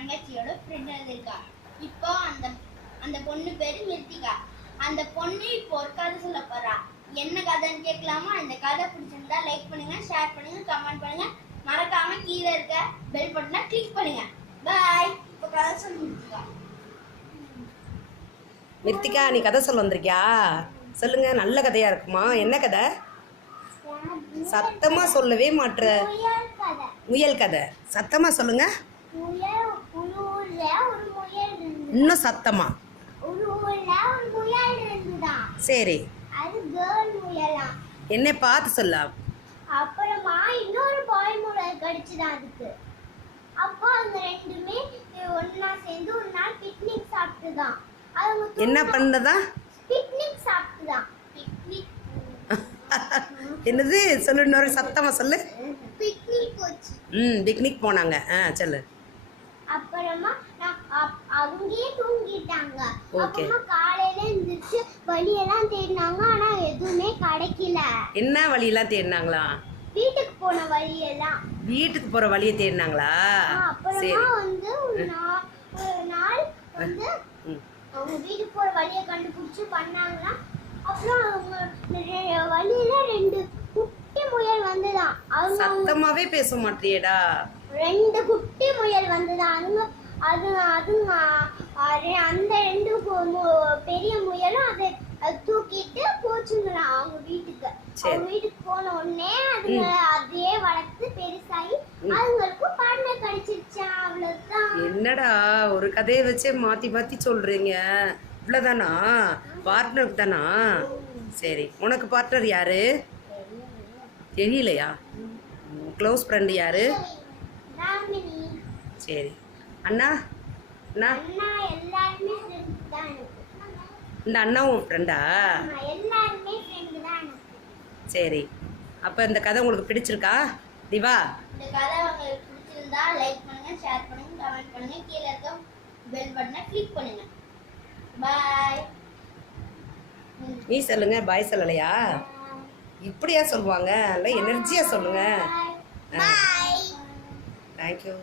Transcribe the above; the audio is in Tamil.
தங்கச்சியோட ஃப்ரெண்ட் எழுதியிருக்கா இப்போ அந்த அந்த பொண்ணு பேரு மிருத்திகா. அந்த பொண்ணு இப்போ ஒரு கதை சொல்ல போறா. என்ன கதைன்னு கேட்கலாமா? இந்த கதை பிடிச்சிருந்தா லைக் பண்ணுங்க ஷேர் பண்ணுங்க கமெண்ட் பண்ணுங்க. மறக்காம கீழே இருக்க பெல் பட்டனை கிளிக் பண்ணுங்க. பாய் இப்போ கதை சொல்லி மிருத்திகா. மிர்த்திகா நீ கதை சொல்ல வந்திருக்கியா? சொல்லுங்க நல்ல கதையா இருக்குமா? என்ன கதை? சத்தமா சொல்லவே கதை. முயல் கதை. சத்தமா சொல்லுங்க முயல் ஒரு ஊர்ல ஒரு முயல் இருந்தது இன்னும் சத்தமா? சரி. என்ன பார்த்து சொல்ல. அப்புறமா இன்னொரு பாய் முயல் கடிச்சுதான் அதுக்கு? அப்போ அந்த ரெண்டுமே ஒண்ணா சேர்ந்து ஒரு நாள் பிக்னிக் சாப்பிட்டுதான் அவங்க என்ன பண்ணதா? பிக்னிக் சாப்பிட்டுதான் பிக்னிக் என்னது? சொல்லு இன்னொரு சத்தமா சொல்லு. பிக்னிக் போச்சு. ம் பிக்னிக் போனாங்க. ஆ சொல்லு. அப்புறமா அங்கேயே தூங்கிட்டாங்க. அப்புறமா காலையில எந்திரிச்சு வழியெல்லாம் தேடினாங்க. ஆனா எதுவுமே கிடைக்கல. என்ன வழியெல்லாம் தேடினாங்களா? வீட்டுக்கு போன வழியெல்லாம் வீட்டுக்கு போற வழியை தேடினாங்களா? அப்புறமா வந்து ஒரு நாள் வந்து அவங்க வீட்டுக்கு போற வழியை கண்டுபிடிச்சு பண்ணாங்கன்னா அப்புறம் அவங்க வழியில ரெண்டு குட்டி முயல் வந்துதான். சத்தமாவே பேச மாட்டியேடா. ரெண்டு குட்டி முயல் வந்துதான் அதுங்க அது அதுங்க அந்த ரெண்டு பெரிய முயலும் அதை தூக்கிட்டு போச்சுங்களாம் அவங்க வீட்டுக்கு. அவங்க வீட்டுக்கு போன உடனே அதுங்க அதையே வளர்த்து பெருசாகி அதுங்களுக்கும் பார்ட்னர் கிடைச்சிருச்சா அவ்வளவுதான். என்னடா ஒரு கதையை வச்சே மாத்தி மாத்தி சொல்றீங்க. இவ்வளவுதானா? பார்ட்னர் தானா? சரி உனக்கு பார்ட்னர் யாரு? தெரியலையா. க்ளோஸ் ஃப்ரெண்டு யாரு? சரி. அண்ணா அண்ணா. இந்த அண்ணாவும் ஃப்ரெண்டா சரி. அப்போ இந்த கதை உங்களுக்கு பிடிச்சிருக்கா? திவா? இந்த கதை உங்களுக்கு பிடிச்சிருந்தா லைக் பண்ணுங்க ஷேர் பண்ணுங்க கமெண்ட் பண்ணுங்க கீழே இருக்க பெல் பட்டனை கிளிக் பண்ணுங்க. பாய் நீ சொல்லுங்க பாய் சொல்லலையா? இப்படியா சொல்லுவாங்க? நல்லா எனர்ஜியாக சொல்லுங்க. தேங்க்யூ